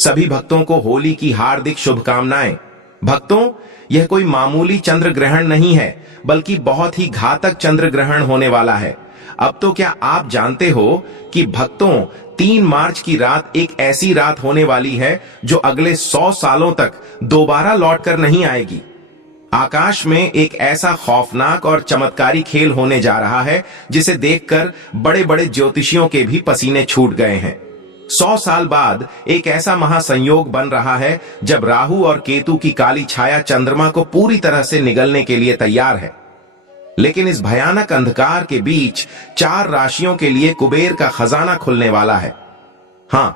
सभी भक्तों को होली की हार्दिक शुभकामनाएं। भक्तों, यह कोई मामूली चंद्र ग्रहण नहीं है, बल्कि बहुत ही घातक चंद्र ग्रहण होने वाला है। अब तो क्या आप जानते हो कि भक्तों, 3 मार्च की रात एक ऐसी रात होने वाली है जो अगले 100 सालों तक दोबारा लौटकर नहीं आएगी। आकाश में एक ऐसा खौफनाक और चमत्कारी खेल होने जा रहा है जिसे देखकर बड़े बड़े ज्योतिषियों के भी पसीने छूट गए हैं। 100 साल बाद एक ऐसा महासंयोग बन रहा है जब राहु और केतु की काली छाया चंद्रमा को पूरी तरह से निगलने के लिए तैयार है। लेकिन इस भयानक अंधकार के बीच 4 राशियों के लिए कुबेर का खजाना खुलने वाला है। हां,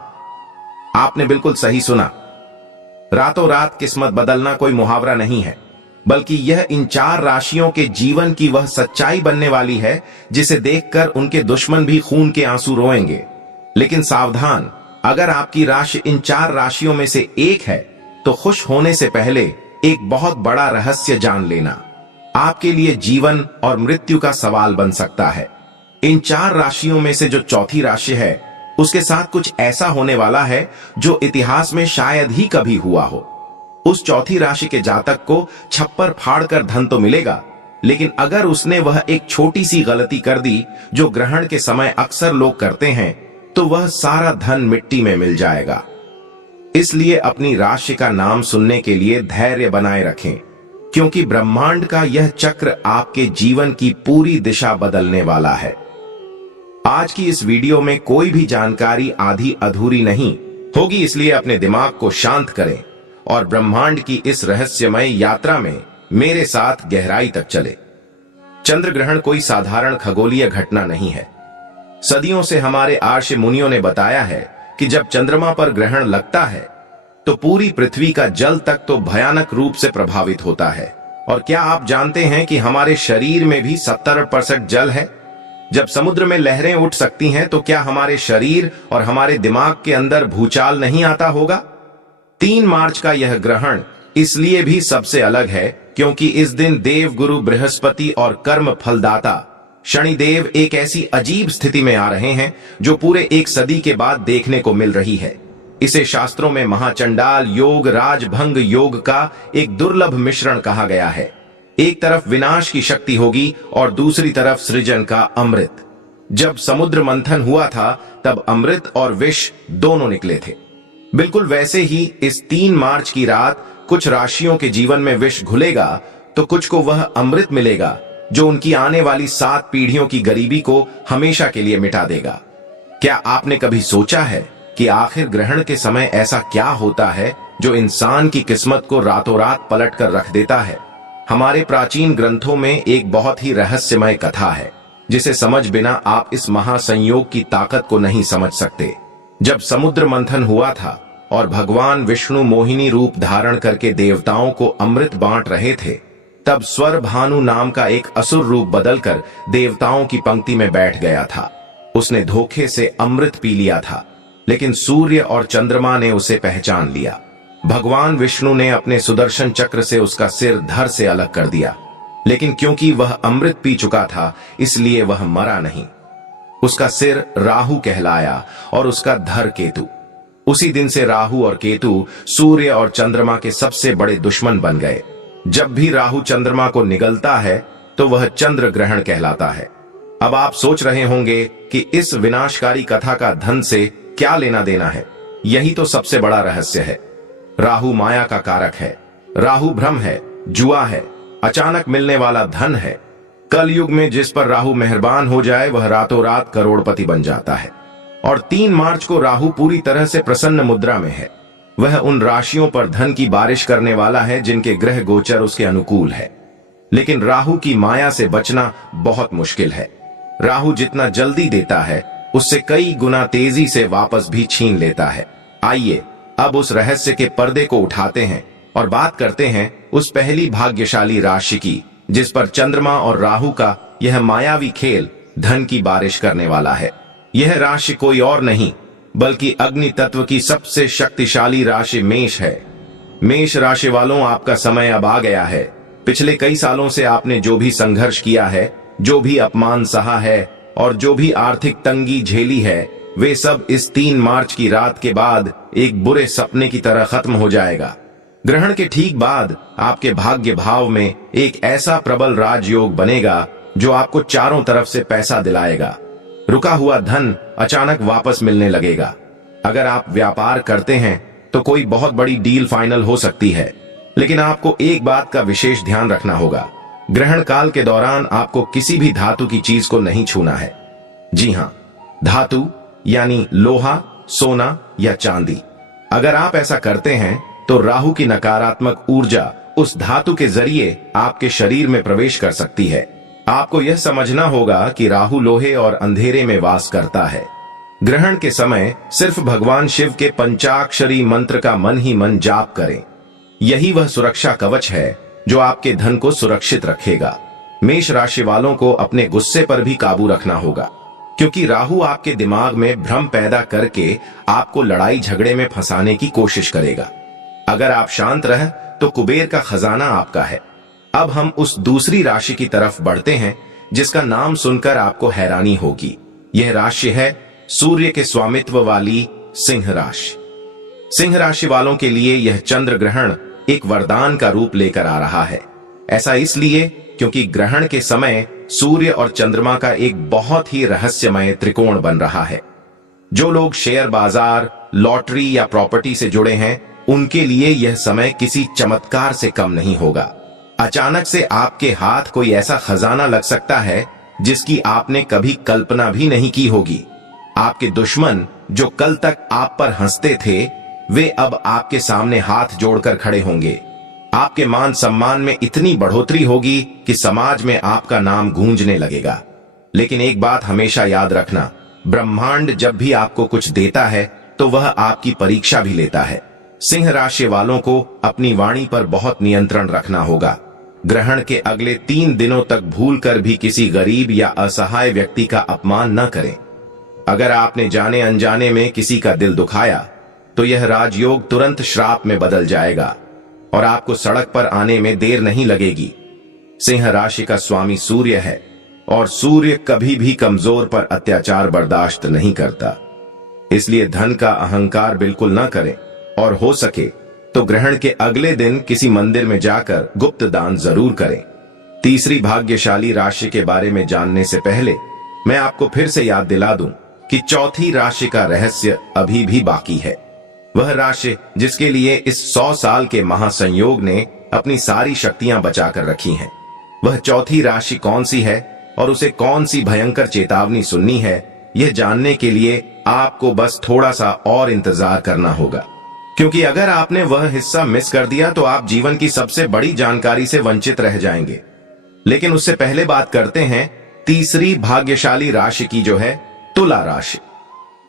आपने बिल्कुल सही सुना। रातों रात किस्मत बदलना कोई मुहावरा नहीं है, बल्कि यह इन 4 राशियों के जीवन की वह सच्चाई बनने वाली है जिसे देखकर उनके दुश्मन भी खून के आंसू रोएंगे। लेकिन सावधान, अगर आपकी राशि इन 4 राशियों में से एक है तो खुश होने से पहले एक बहुत बड़ा रहस्य जान लेना आपके लिए जीवन और मृत्यु का सवाल बन सकता है। इन 4 राशियों में से जो चौथी राशि है, उसके साथ कुछ ऐसा होने वाला है जो इतिहास में शायद ही कभी हुआ हो। उस चौथी राशि के जातक को छप्पर फाड़कर धन तो मिलेगा, लेकिन अगर उसने वह एक छोटी सी गलती कर दी जो ग्रहण के समय अक्सर लोग करते हैं, तो वह सारा धन मिट्टी में मिल जाएगा। इसलिए अपनी राशि का नाम सुनने के लिए धैर्य बनाए रखें, क्योंकि ब्रह्मांड का यह चक्र आपके जीवन की पूरी दिशा बदलने वाला है। आज की इस वीडियो में कोई भी जानकारी आधी अधूरी नहीं होगी, इसलिए अपने दिमाग को शांत करें और ब्रह्मांड की इस रहस्यमय यात्रा में मेरे साथ गहराई तक चले। चंद्र ग्रहण कोई साधारण खगोलीय घटना नहीं है। सदियों से हमारे आर्ष मुनियों ने बताया है कि जब चंद्रमा पर ग्रहण लगता है तो पूरी पृथ्वी का जल तक तो भयानक रूप से प्रभावित होता है। और क्या आप जानते हैं कि हमारे शरीर में भी 70% जल है? जब समुद्र में लहरें उठ सकती हैं, तो क्या हमारे शरीर और हमारे दिमाग के अंदर भूचाल नहीं आता होगा? 3 मार्च का यह ग्रहण इसलिए भी सबसे अलग है क्योंकि इस दिन देव गुरु बृहस्पति और कर्म फलदाता शनिदेव एक ऐसी अजीब स्थिति में आ रहे हैं जो पूरे 1 सदी के बाद देखने को मिल रही है। इसे शास्त्रों में महाचंडाल योग, राजभंग योग का एक दुर्लभ मिश्रण कहा गया है। एक तरफ विनाश की शक्ति होगी और दूसरी तरफ सृजन का अमृत। जब समुद्र मंथन हुआ था तब अमृत और विष दोनों निकले थे। बिल्कुल वैसे ही इस 3 मार्च की रात कुछ राशियों के जीवन में विष घुलेगा तो कुछ को वह अमृत मिलेगा जो उनकी आने वाली 7 पीढ़ियों की गरीबी को हमेशा के लिए मिटा देगा। क्या आपने कभी सोचा है कि आखिर ग्रहण के समय ऐसा क्या होता है जो इंसान की किस्मत को रातों रात पलट कर रख देता है? हमारे प्राचीन ग्रंथों में एक बहुत ही रहस्यमय कथा है जिसे समझ बिना आप इस महासंयोग की ताकत को नहीं समझ सकते। जब समुद्र मंथन हुआ था और भगवान विष्णु मोहिनी रूप धारण करके देवताओं को अमृत बांट रहे थे, तब स्वर भानु नाम का एक असुर रूप बदलकर देवताओं की पंक्ति में बैठ गया था। उसने धोखे से अमृत पी लिया था, लेकिन सूर्य और चंद्रमा ने उसे पहचान लिया। भगवान विष्णु ने अपने सुदर्शन चक्र से उसका सिर धड़ से अलग कर दिया, लेकिन क्योंकि वह अमृत पी चुका था इसलिए वह मरा नहीं। उसका सिर राहु कहलाया और उसका धड़ केतु। उसी दिन से राहु और केतु सूर्य और चंद्रमा के सबसे बड़े दुश्मन बन गए। जब भी राहु चंद्रमा को निगलता है तो वह चंद्र ग्रहण कहलाता है। अब आप सोच रहे होंगे कि इस विनाशकारी कथा का धन से क्या लेना देना है। यही तो सबसे बड़ा रहस्य है। राहु माया का कारक है। राहु भ्रम है, जुआ है, अचानक मिलने वाला धन है। कलयुग में जिस पर राहु मेहरबान हो जाए वह रातों रात करोड़पति बन जाता है। और 3 मार्च को राहु पूरी तरह से प्रसन्न मुद्रा में है। वह उन राशियों पर धन की बारिश करने वाला है जिनके ग्रह गोचर उसके अनुकूल है। लेकिन राहु की माया से बचना बहुत मुश्किल है। राहु जितना जल्दी देता है उससे कई गुना तेजी से वापस भी छीन लेता है। आइए अब उस रहस्य के पर्दे को उठाते हैं और बात करते हैं उस पहली भाग्यशाली राशि की जिस पर चंद्रमा और राहु का यह मायावी खेल धन की बारिश करने वाला है। यह राशि कोई और नहीं बल्कि अग्नि तत्व की सबसे शक्तिशाली राशि मेष है। मेष राशि वालों, आपका समय अब आ गया है। पिछले कई सालों से आपने जो भी संघर्ष किया है, जो भी अपमान सहा है और जो भी आर्थिक तंगी झेली है, वे सब इस 3 मार्च की रात के बाद एक बुरे सपने की तरह खत्म हो जाएगा। ग्रहण के ठीक बाद आपके भाग्य भाव में एक ऐसा प्रबल राजयोग बनेगा जो आपको चारों तरफ से पैसा दिलाएगा। रुका हुआ धन अचानक वापस मिलने लगेगा। अगर आप व्यापार करते हैं तो कोई बहुत बड़ी डील फाइनल हो सकती है, लेकिन आपको एक बात का विशेष ध्यान रखना होगा। ग्रहण काल के दौरान आपको किसी भी धातु की चीज को नहीं छूना है। जी हां, धातु यानी लोहा, सोना या चांदी। अगर आप ऐसा करते हैं तो राहु की नकारात्मक ऊर्जा उस धातु के जरिए आपके शरीर में प्रवेश कर सकती है। आपको यह समझना होगा कि राहु लोहे और अंधेरे में वास करता है। ग्रहण के समय सिर्फ भगवान शिव के पंचाक्षरी मंत्र का मन ही मन जाप करें। यही वह सुरक्षा कवच है जो आपके धन को सुरक्षित रखेगा। मेष राशि वालों को अपने गुस्से पर भी काबू रखना होगा, क्योंकि राहु आपके दिमाग में भ्रम पैदा करके आपको लड़ाई झगड़े में फंसाने की कोशिश करेगा। अगर आप शांत रह तो कुबेर का खजाना आपका है। अब हम उस दूसरी राशि की तरफ बढ़ते हैं जिसका नाम सुनकर आपको हैरानी होगी। यह राशि है सूर्य के स्वामित्व वाली सिंह राशि। सिंह राशि वालों के लिए यह चंद्र ग्रहण एक वरदान का रूप लेकर आ रहा है। ऐसा इसलिए क्योंकि ग्रहण के समय सूर्य और चंद्रमा का एक बहुत ही रहस्यमय त्रिकोण बन रहा है। जो लोग शेयर बाजार, लॉटरी या प्रॉपर्टी से जुड़े हैं, उनके लिए यह समय किसी चमत्कार से कम नहीं होगा। अचानक से आपके हाथ कोई ऐसा खजाना लग सकता है जिसकी आपने कभी कल्पना भी नहीं की होगी। आपके दुश्मन जो कल तक आप पर हंसते थे, वे अब आपके सामने हाथ जोड़कर खड़े होंगे। आपके मान सम्मान में इतनी बढ़ोतरी होगी कि समाज में आपका नाम गूंजने लगेगा। लेकिन एक बात हमेशा याद रखना, ब्रह्मांड जब भी आपको कुछ देता है तो वह आपकी परीक्षा भी लेता है। सिंह राशि वालों को अपनी वाणी पर बहुत नियंत्रण रखना होगा। ग्रहण के अगले 3 दिनों तक भूलकर भी किसी गरीब या असहाय व्यक्ति का अपमान न करें। अगर आपने जाने अनजाने में किसी का दिल दुखाया तो यह राजयोग तुरंत श्राप में बदल जाएगा और आपको सड़क पर आने में देर नहीं लगेगी। सिंह राशि का स्वामी सूर्य है और सूर्य कभी भी कमजोर पर अत्याचार बर्दाश्त नहीं करता। इसलिए धन का अहंकार बिल्कुल न करें और हो सके तो ग्रहण के अगले दिन किसी मंदिर में जाकर गुप्त दान जरूर करें। तीसरी भाग्यशाली राशि के बारे में जानने से पहले मैं आपको फिर से याद दिला दूं कि चौथी राशि का रहस्य अभी भी बाकी है। वह राशि जिसके लिए इस 100 साल के महासंयोग ने अपनी सारी शक्तियां बचाकर रखी हैं। वह चौथी राशि कौन सी है और उसे कौन सी भयंकर चेतावनी सुननी है, यह जानने के लिए आपको बस थोड़ा सा और इंतजार करना होगा, क्योंकि अगर आपने वह हिस्सा मिस कर दिया तो आप जीवन की सबसे बड़ी जानकारी से वंचित रह जाएंगे। लेकिन उससे पहले बात करते हैं तीसरी भाग्यशाली राशि की, जो है तुला राशि।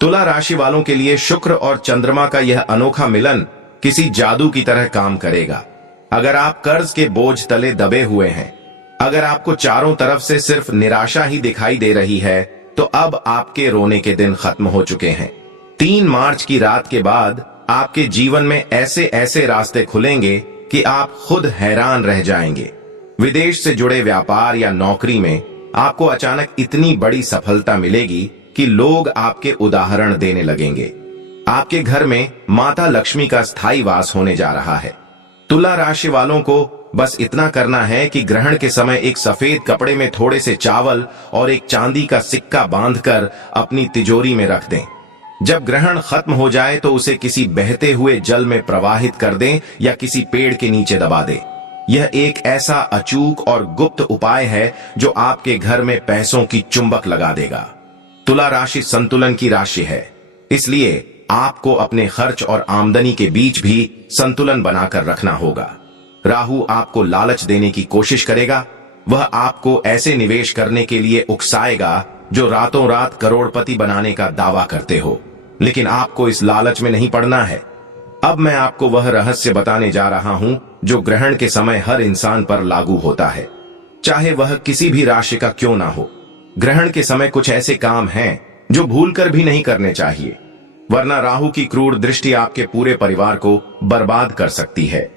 तुला राशि वालों के लिए शुक्र और चंद्रमा का यह अनोखा मिलन किसी जादू की तरह काम करेगा। अगर आप कर्ज के बोझ तले दबे हुए हैं, अगर आपको चारों तरफ से सिर्फ निराशा ही दिखाई दे रही है, तो अब आपके रोने के दिन खत्म हो चुके हैं। 3 मार्च की रात के बाद आपके जीवन में ऐसे ऐसे रास्ते खुलेंगे कि आप खुद हैरान रह जाएंगे। विदेश से जुड़े व्यापार या नौकरी में आपको अचानक इतनी बड़ी सफलता मिलेगी कि लोग आपके उदाहरण देने लगेंगे। आपके घर में माता लक्ष्मी का स्थायी वास होने जा रहा है। तुला राशि वालों को बस इतना करना है कि ग्रहण के समय एक सफेद कपड़े में थोड़े से चावल और एक चांदी का सिक्का बांधकर अपनी तिजोरी में रख दें। जब ग्रहण खत्म हो जाए तो उसे किसी बहते हुए जल में प्रवाहित कर दें या किसी पेड़ के नीचे दबा दें। यह एक ऐसा अचूक और गुप्त उपाय है जो आपके घर में पैसों की चुंबक लगा देगा। तुला राशि संतुलन की राशि है, इसलिए आपको अपने खर्च और आमदनी के बीच भी संतुलन बनाकर रखना होगा। राहु आपको लालच देने की कोशिश करेगा। वह आपको ऐसे निवेश करने के लिए उकसाएगा जो रातों रात करोड़पति बनाने का दावा करते हो, लेकिन आपको इस लालच में नहीं पड़ना है। अब मैं आपको वह रहस्य बताने जा रहा हूं जो ग्रहण के समय हर इंसान पर लागू होता है, चाहे वह किसी भी राशि का क्यों ना हो। ग्रहण के समय कुछ ऐसे काम हैं जो भूलकर भी नहीं करने चाहिए, वरना राहु की क्रूर दृष्टि आपके पूरे परिवार को बर्बाद कर सकती है।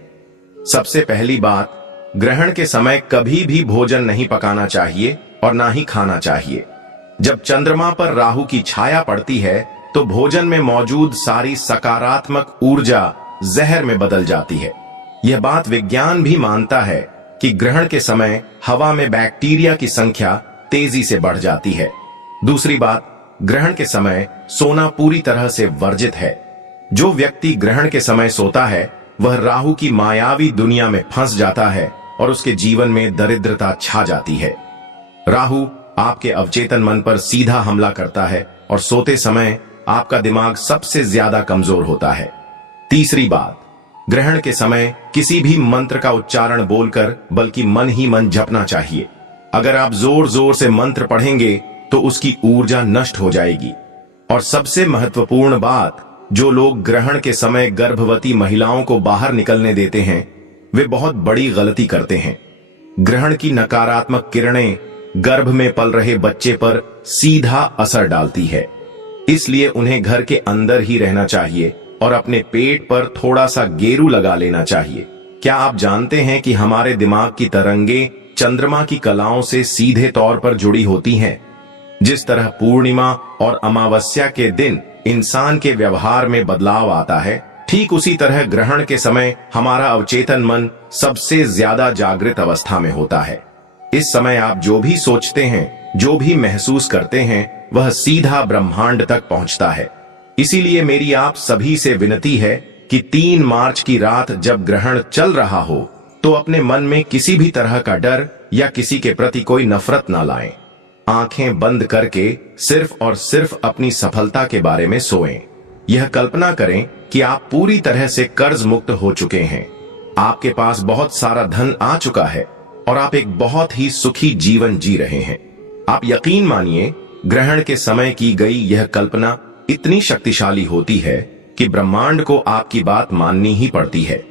सबसे पहली बात, ग्रहण के समय कभी भी भोजन नहीं पकाना चाहिए और ना ही खाना चाहिए। जब चंद्रमा पर राहु की छाया पड़ती है तो भोजन में मौजूद सारी सकारात्मक ऊर्जा जहर में बदल जाती है। यह बात विज्ञान भी मानता है कि ग्रहण के समय हवा में बैक्टीरिया की संख्या तेजी से बढ़ जाती है। दूसरी बात, ग्रहण के समय सोना पूरी तरह से वर्जित है। जो व्यक्ति ग्रहण के समय सोता है वह राहु की मायावी दुनिया में फंस जाता है और उसके जीवन में दरिद्रता छा जाती है। राहु आपके अवचेतन मन पर सीधा हमला करता है और सोते समय आपका दिमाग सबसे ज्यादा कमजोर होता है। तीसरी बात, ग्रहण के समय किसी भी मंत्र का उच्चारण बोलकर बल्कि मन ही मन जपना चाहिए। अगर आप जोर जोर से मंत्र पढ़ेंगे तो उसकी ऊर्जा नष्ट हो जाएगी। और सबसे महत्वपूर्ण बात, जो लोग ग्रहण के समय गर्भवती महिलाओं को बाहर निकलने देते हैं वे बहुत बड़ी गलती करते हैं। ग्रहण की नकारात्मक किरणें गर्भ में पल रहे बच्चे पर सीधा असर डालती है, इसलिए उन्हें घर के अंदर ही रहना चाहिए और अपने पेट पर थोड़ा सा गेरू लगा लेना चाहिए। क्या आप जानते हैं कि हमारे दिमाग की तरंगे चंद्रमा की कलाओं से सीधे तौर पर जुड़ी होती हैं? जिस तरह पूर्णिमा और अमावस्या के दिन इंसान के व्यवहार में बदलाव आता है, ठीक उसी तरह ग्रहण के समय हमारा अवचेतन मन सबसे ज्यादा जागृत अवस्था में होता है। इस समय आप जो भी सोचते हैं, जो भी महसूस करते हैं, वह सीधा ब्रह्मांड तक पहुंचता है। इसीलिए मेरी आप सभी से विनती है कि 3 मार्च की रात जब ग्रहण चल रहा हो तो अपने मन में किसी भी तरह का डर या किसी के प्रति कोई नफरत ना लाएं। आंखें बंद करके सिर्फ और सिर्फ अपनी सफलता के बारे में सोएं। यह कल्पना करें कि आप पूरी तरह से कर्ज मुक्त हो चुके हैं, आपके पास बहुत सारा धन आ चुका है और आप एक बहुत ही सुखी जीवन जी रहे हैं। आप यकीन मानिए, ग्रहण के समय की गई यह कल्पना इतनी शक्तिशाली होती है कि ब्रह्मांड को आपकी बात माननी ही पड़ती है।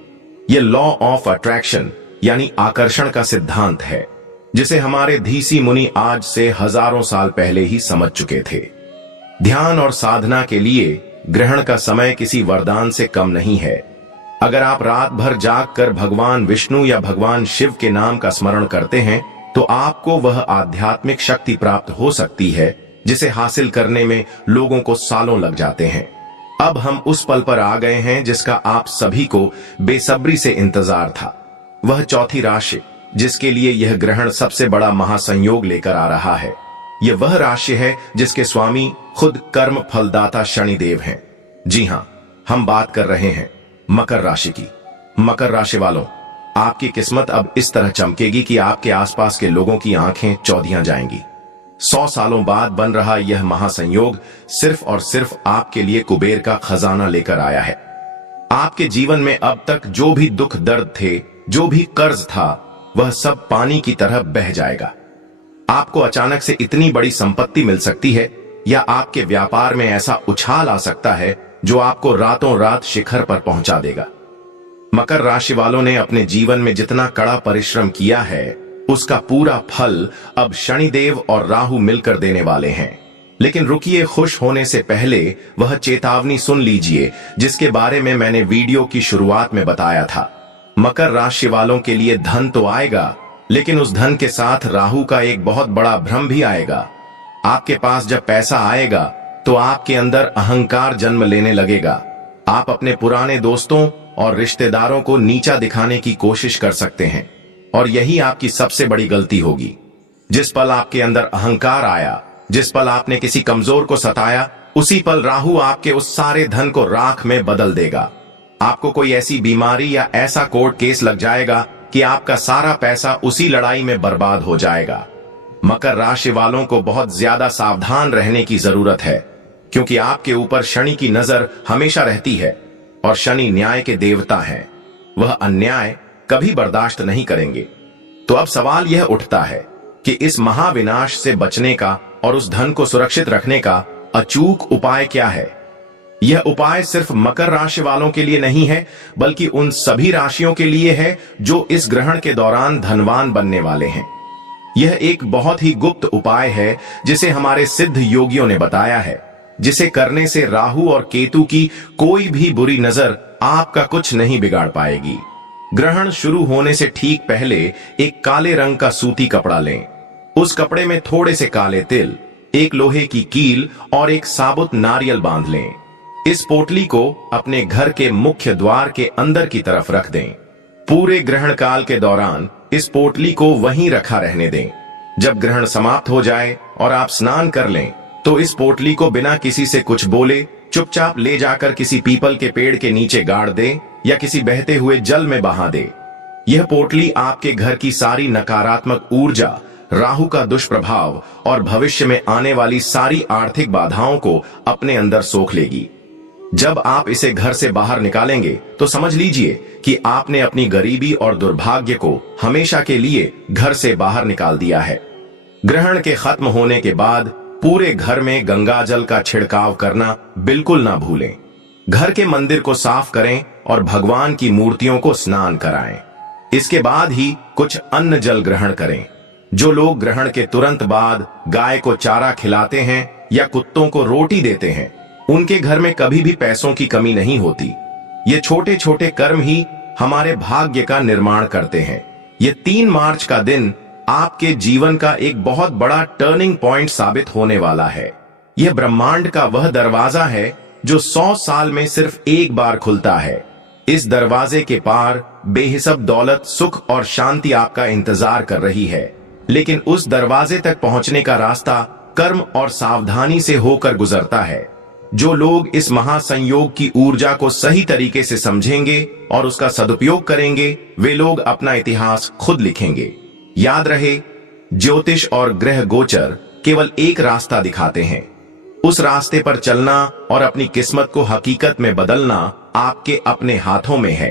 यह लॉ ऑफ अट्रैक्शन यानी आकर्षण का सिद्धांत है, जिसे हमारे धीसी मुनि आज से हजारों साल पहले ही समझ चुके थे। ध्यान और साधना के लिए ग्रहण का समय किसी वरदान से कम नहीं है। अगर आप रात भर जागकर भगवान विष्णु या भगवान शिव के नाम का स्मरण करते हैं तो आपको वह आध्यात्मिक शक्ति प्राप्त हो सकती है जिसे हासिल करने में लोगों को सालों लग जाते हैं। अब हम उस पल पर आ गए हैं जिसका आप सभी को बेसब्री से इंतजार था। वह चौथी राशि जिसके लिए यह ग्रहण सबसे बड़ा महासंयोग लेकर आ रहा है। यह वह राशि है जिसके स्वामी खुद कर्म फलदाता शनिदेव हैं। जी हां, हम बात कर रहे हैं मकर राशि की। मकर राशि वालों, आपकी किस्मत अब इस तरह चमकेगी कि आपके आसपास के लोगों की आंखें चौधियां जाएंगी। 100 सालों बाद बन रहा यह महासंयोग सिर्फ और सिर्फ आपके लिए कुबेर का खजाना लेकर आया है। आपके जीवन में अब तक जो भी दुख दर्द थे, जो भी कर्ज था, वह सब पानी की तरह बह जाएगा। आपको अचानक से इतनी बड़ी संपत्ति मिल सकती है या आपके व्यापार में ऐसा उछाल आ सकता है जो आपको रातों रात शिखर पर पहुंचा देगा। मकर राशि वालों ने अपने जीवन में जितना कड़ा परिश्रम किया है उसका पूरा फल अब शनिदेव और राहु मिलकर देने वाले हैं। लेकिन रुकिए, खुश होने से पहले वह चेतावनी सुन लीजिए जिसके बारे में मैंने वीडियो की शुरुआत में बताया था। मकर राशि वालों के लिए धन तो आएगा, लेकिन उस धन के साथ राहु का एक बहुत बड़ा भ्रम भी आएगा। आपके पास जब पैसा आएगा तो आपके अंदर अहंकार जन्म लेने लगेगा। आप अपने पुराने दोस्तों और रिश्तेदारों को नीचा दिखाने की कोशिश कर सकते हैं और यही आपकी सबसे बड़ी गलती होगी। जिस पल आपके अंदर अहंकार आया, जिस पल आपने किसी कमजोर को सताया, उसी पल राहु आपके उस सारे धन को राख में बदल देगा। आपको कोई ऐसी बीमारी या ऐसा कोर्ट केस लग जाएगा कि आपका सारा पैसा उसी लड़ाई में बर्बाद हो जाएगा। मकर राशि वालों को बहुत ज्यादा सावधान रहने की जरूरत है, क्योंकि आपके ऊपर शनि की नजर हमेशा रहती है और शनि न्याय के देवता हैं। वह अन्याय कभी बर्दाश्त नहीं करेंगे। तो अब सवाल यह उठता है कि इस महाविनाश से बचने का और उस धन को सुरक्षित रखने का अचूक उपाय क्या है? यह उपाय सिर्फ मकर राशि वालों के लिए नहीं है, बल्कि उन सभी राशियों के लिए है जो इस ग्रहण के दौरान धनवान बनने वाले हैं। यह एक बहुत ही गुप्त उपाय है जिसे हमारे सिद्ध योगियों ने बताया है, जिसे करने से राहु और केतु की कोई भी बुरी नजर आपका कुछ नहीं बिगाड़ पाएगी। ग्रहण शुरू होने से ठीक पहले एक काले रंग का सूती कपड़ा लें। उस कपड़े में थोड़े से काले तिल, एक लोहे की कील और एक साबुत नारियल बांध लें। इस पोटली को अपने घर के मुख्य द्वार के अंदर की तरफ रख दें। पूरे ग्रहण काल के दौरान इस पोटली को वहीं रखा रहने दें। जब ग्रहण समाप्त हो जाए और आप स्नान कर लें तो इस पोटली को बिना किसी से कुछ बोले चुपचाप ले जाकर किसी पीपल के पेड़ के नीचे गाड़ दे या किसी बहते हुए जल में बहा दे। यह पोटली आपके घर की सारी नकारात्मक ऊर्जा, राहु का दुष्प्रभाव और भविष्य में आने वाली सारी आर्थिक बाधाओं को अपने अंदर सोख लेगी। जब आप इसे घर से बाहर निकालेंगे तो समझ लीजिए कि आपने अपनी गरीबी और दुर्भाग्य को हमेशा के लिए घर से बाहर निकाल दिया है। ग्रहण के खत्म होने के बाद पूरे घर में गंगा जल का छिड़काव करना बिल्कुल ना भूलें। घर के मंदिर को साफ करें और भगवान की मूर्तियों को स्नान कराएं। इसके बाद ही कुछ अन्न जल ग्रहण करें। जो लोग ग्रहण के तुरंत बाद गाय को चारा खिलाते हैं या कुत्तों को रोटी देते हैं, उनके घर में कभी भी पैसों की कमी नहीं होती। ये छोटे छोटे कर्म ही हमारे भाग्य का निर्माण करते हैं। ये 3 मार्च का दिन आपके जीवन का एक बहुत बड़ा टर्निंग पॉइंट साबित होने वाला है। यह ब्रह्मांड का वह दरवाजा है जो 100 साल में सिर्फ एक बार खुलता है। इस दरवाजे के पार बेहिसाब दौलत, सुख और शांति आपका इंतजार कर रही है, लेकिन उस दरवाजे तक पहुंचने का रास्ता कर्म और सावधानी से होकर गुजरता है। जो लोग इस महासंयोग की ऊर्जा को सही तरीके से समझेंगे और उसका सदुपयोग करेंगे, वे लोग अपना इतिहास खुद लिखेंगे। याद रहे, ज्योतिष और ग्रह गोचर केवल एक रास्ता दिखाते हैं। उस रास्ते पर चलना और अपनी किस्मत को हकीकत में बदलना आपके अपने हाथों में है।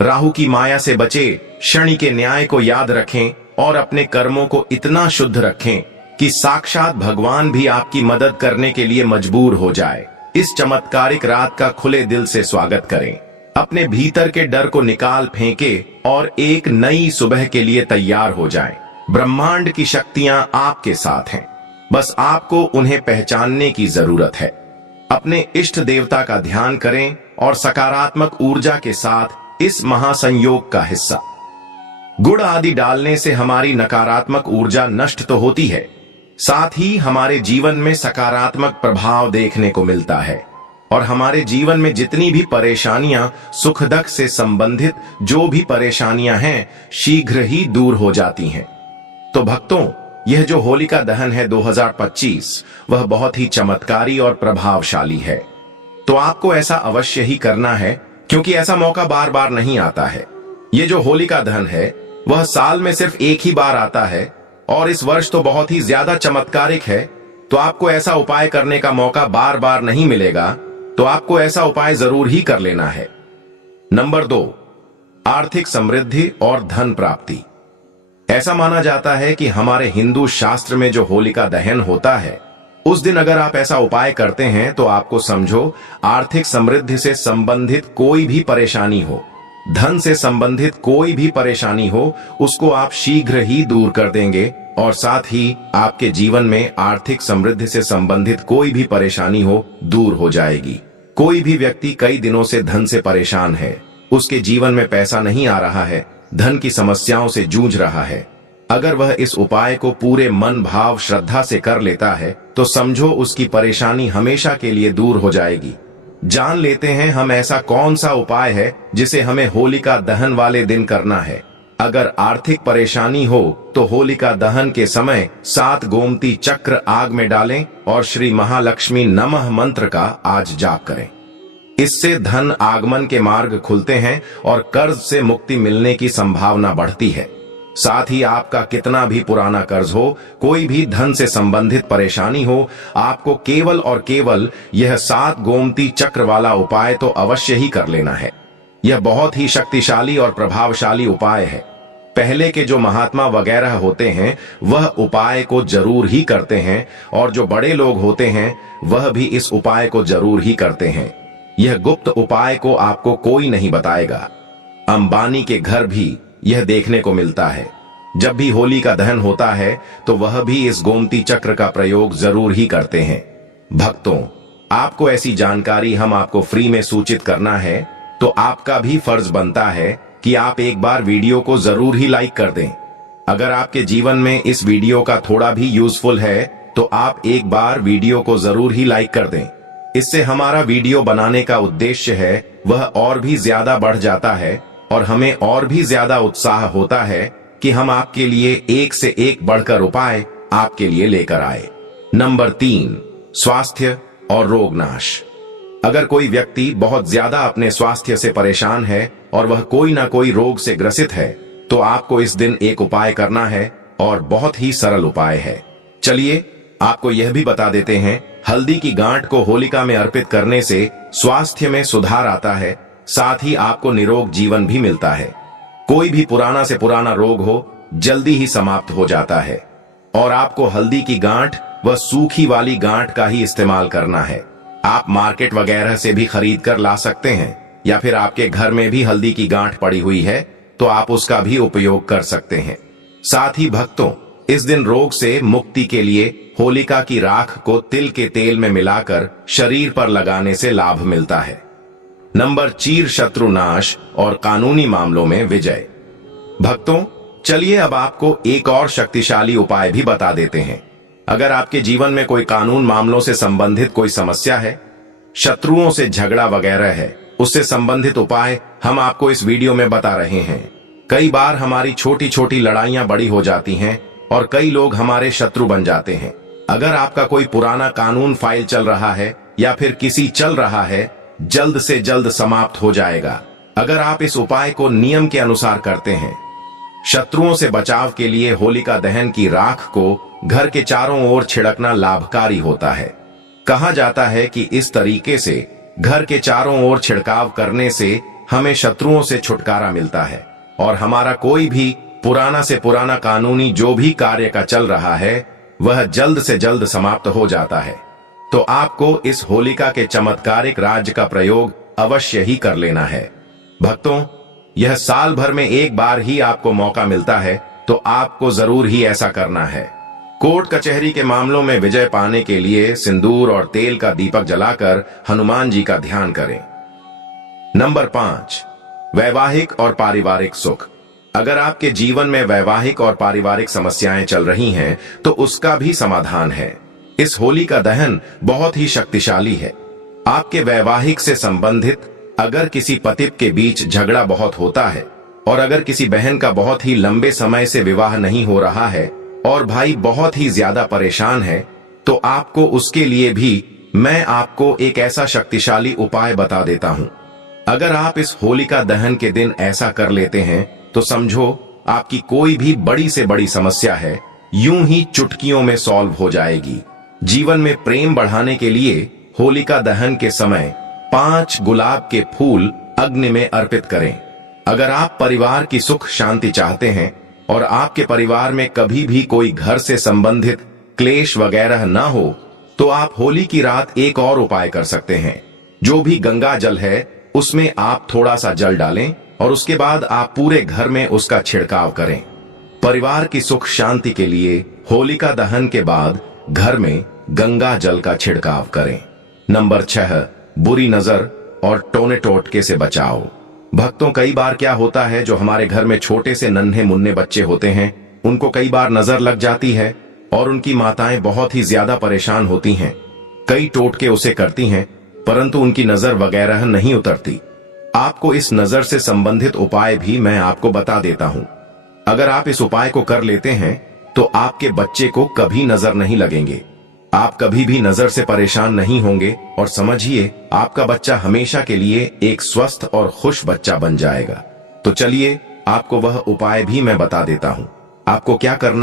राहु की माया से बचे, शनि के न्याय को याद रखें और अपने कर्मों को इतना शुद्ध रखें कि साक्षात भगवान भी आपकी मदद करने के लिए मजबूर हो जाए। इस चमत्कारिक रात का खुले दिल से स्वागत करें। अपने भीतर के डर को निकाल फेंके और एक नई सुबह के लिए तैयार हो जाएं। ब्रह्मांड की शक्तियां आपके साथ हैं, बस आपको उन्हें पहचानने की जरूरत है। अपने इष्ट देवता का ध्यान करें और सकारात्मक ऊर्जा के साथ इस महासंयोग का हिस्सा। गुड़ आदि डालने से हमारी नकारात्मक ऊर्जा नष्ट तो होती है, साथ ही हमारे जीवन में सकारात्मक प्रभाव देखने को मिलता है और हमारे जीवन में जितनी भी परेशानियां, सुख दुख से संबंधित जो भी परेशानियां हैं, शीघ्र ही दूर हो जाती हैं। तो भक्तों, यह जो होलिका दहन है 2025, वह बहुत ही चमत्कारी और प्रभावशाली है। तो आपको ऐसा अवश्य ही करना है, क्योंकि ऐसा मौका बार बार नहीं आता है। ये जो होलिका दहन है वह साल में सिर्फ एक ही बार आता है और इस वर्ष तो बहुत ही ज्यादा चमत्कारिक है। तो आपको ऐसा उपाय करने का मौका बार बार नहीं मिलेगा, तो आपको ऐसा उपाय जरूर ही कर लेना है। नंबर 2, आर्थिक समृद्धि और धन प्राप्ति। ऐसा माना जाता है कि हमारे हिंदू शास्त्र में जो होलिका दहन होता है, उस दिन अगर आप ऐसा उपाय करते हैं तो आपको समझो आर्थिक समृद्धि से संबंधित कोई भी परेशानी हो, धन से संबंधित कोई भी परेशानी हो, उसको आप शीघ्र ही दूर कर देंगे और साथ ही आपके जीवन में आर्थिक समृद्धि से संबंधित कोई भी परेशानी हो, दूर हो जाएगी। कोई भी व्यक्ति कई दिनों से धन से परेशान है, उसके जीवन में पैसा नहीं आ रहा है, धन की समस्याओं से जूझ रहा है, अगर वह इस उपाय को पूरे मन, भाव, श्रद्धा से कर लेता है तो समझो उसकी परेशानी हमेशा के लिए दूर हो जाएगी। जान लेते हैं हम ऐसा कौन सा उपाय है जिसे हमें होलिका दहन वाले दिन करना है। अगर आर्थिक परेशानी हो तो होलिका दहन के समय 7 गोमती चक्र आग में डालें और श्री महालक्ष्मी नमः मंत्र का आज जाप करें। इससे धन आगमन के मार्ग खुलते हैं और कर्ज से मुक्ति मिलने की संभावना बढ़ती है। साथ ही आपका कितना भी पुराना कर्ज हो, कोई भी धन से संबंधित परेशानी हो, आपको केवल और केवल यह 7 गोमती चक्र वाला उपाय तो अवश्य ही कर लेना है। यह बहुत ही शक्तिशाली और प्रभावशाली उपाय है। पहले के जो महात्मा वगैरह होते हैं वह उपाय को जरूर ही करते हैं और जो बड़े लोग होते हैं वह भी इस उपाय को जरूर ही करते हैं। यह गुप्त उपाय को आपको कोई नहीं बताएगा। अंबानी के घर भी यह देखने को मिलता है। जब भी होली का दहन होता है तो वह भी इस गोमती चक्र का प्रयोग जरूर ही करते हैं। भक्तों, आपको ऐसी जानकारी हम आपको फ्री में सूचित करना है, तो आपका भी फर्ज बनता है कि आप एक बार वीडियो को जरूर ही लाइक कर दें। अगर आपके जीवन में इस वीडियो का थोड़ा भी यूजफुल है तो आप एक बार वीडियो को जरूर ही लाइक कर दें। इससे हमारा वीडियो बनाने का उद्देश्य है वह और भी ज्यादा बढ़ जाता है और हमें और भी ज्यादा उत्साह होता है कि हम आपके लिए एक से एक बढ़कर उपाय आपके लिए लेकर आए। नंबर 3, स्वास्थ्य और रोगनाश। अगर कोई व्यक्ति बहुत ज्यादा अपने स्वास्थ्य से परेशान है और वह कोई ना कोई रोग से ग्रसित है तो आपको इस दिन एक उपाय करना है और बहुत ही सरल उपाय है। चलिए आपको यह भी बता देते हैं, हल्दी की गांठ को होलिका में अर्पित करने से स्वास्थ्य में सुधार आता है, साथ ही आपको निरोग जीवन भी मिलता है। कोई भी पुराना से पुराना रोग हो जल्दी ही समाप्त हो जाता है और आपको हल्दी की गांठ व सूखी वाली गांठ का ही इस्तेमाल करना है। आप मार्केट वगैरह से भी खरीद कर ला सकते हैं या फिर आपके घर में भी हल्दी की गांठ पड़ी हुई है तो आप उसका भी उपयोग कर सकते हैं। साथ ही भक्तों, इस दिन रोग से मुक्ति के लिए होलिका की राख को तिल के तेल में मिलाकर शरीर पर लगाने से लाभ मिलता है। नंबर 4, शत्रुनाश और कानूनी मामलों में विजय। भक्तों, चलिए अब आपको एक और शक्तिशाली उपाय भी बता देते हैं। अगर आपके जीवन में कोई कानून मामलों से संबंधित कोई समस्या है, शत्रुओं से झगड़ा वगैरह है, उससे संबंधित उपाय हम आपको इस वीडियो में बता रहे हैं। कई बार हमारी छोटी छोटी लड़ाइयां बड़ी हो जाती हैं और कई लोग हमारे शत्रु बन जाते हैं। अगर आपका कोई पुराना कानून फाइल चल रहा है या फिर किसी चल रहा है, जल्द से जल्द समाप्त हो जाएगा अगर आप इस उपाय को नियम के अनुसार करते हैं। शत्रुओं से बचाव के लिए होलिका दहन की राख को घर के चारों ओर छिड़कना लाभकारी होता है। कहा जाता है कि इस तरीके से घर के चारों ओर छिड़काव करने से हमें शत्रुओं से छुटकारा मिलता है और हमारा कोई भी पुराना से पुराना कानूनी जो भी कार्य का चल रहा है वह जल्द से जल्द समाप्त हो जाता है। तो आपको इस होलिका के चमत्कारिक राज्य का प्रयोग अवश्य ही कर लेना है। भक्तों, यह साल भर में एक बार ही आपको मौका मिलता है तो आपको जरूर ही ऐसा करना है। कोर्ट कचहरी के मामलों में विजय पाने के लिए सिंदूर और तेल का दीपक जलाकर हनुमान जी का ध्यान करें। नंबर 5, वैवाहिक और पारिवारिक सुख। अगर आपके जीवन में वैवाहिक और पारिवारिक समस्याएं चल रही हैं तो उसका भी समाधान है। इस होलिका दहन बहुत ही शक्तिशाली है। आपके वैवाहिक से संबंधित अगर किसी पति के बीच झगड़ा बहुत होता है और अगर किसी बहन का बहुत ही लंबे समय से विवाह नहीं हो रहा है और भाई बहुत ही ज्यादा परेशान है, तो आपको उसके लिए भी मैं आपको एक ऐसा शक्तिशाली उपाय बता देता हूं। अगर आप इस होलिका दहन के दिन ऐसा कर लेते हैं तो समझो आपकी कोई भी बड़ी से बड़ी समस्या है यूं ही चुटकियों में सॉल्व हो जाएगी। जीवन में प्रेम बढ़ाने के लिए होलिका दहन के समय 5 गुलाब के फूल अग्नि में अर्पित करें। अगर आप परिवार की सुख शांति चाहते हैं और आपके परिवार में कभी भी कोई घर से संबंधित क्लेश वगैरह ना हो तो आप होली की रात एक और उपाय कर सकते हैं। जो भी गंगा जल है उसमें आप थोड़ा सा जल डालें और उसके बाद आप पूरे घर में उसका छिड़काव करें। परिवार की सुख शांति के लिए होलिका दहन के बाद घर में गंगा जल का छिड़काव करें। नंबर 6, बुरी नजर और टोने टोटके से बचाओ। भक्तों, कई बार क्या होता है, जो हमारे घर में छोटे से नन्हे मुन्ने बच्चे होते हैं उनको कई बार नजर लग जाती है और उनकी माताएं बहुत ही ज्यादा परेशान होती हैं। कई टोटके उसे करती हैं परंतु उनकी नजर वगैरह नहीं उतरती। आपको इस नजर से संबंधित उपाय भी मैं आपको बता देता हूं। अगर आप इस उपाय को कर लेते हैं तो आपके बच्चे को कभी नजर नहीं लगेंगे, आप कभी भी नजर से परेशान नहीं होंगे और समझिए आपका बच्चा हमेशा के लिए एक स्वस्थ और खुश बच्चा बन जाएगा। तो चलिए आपको वह उपाय भी मैं बता देता हूं। आपको क्या करना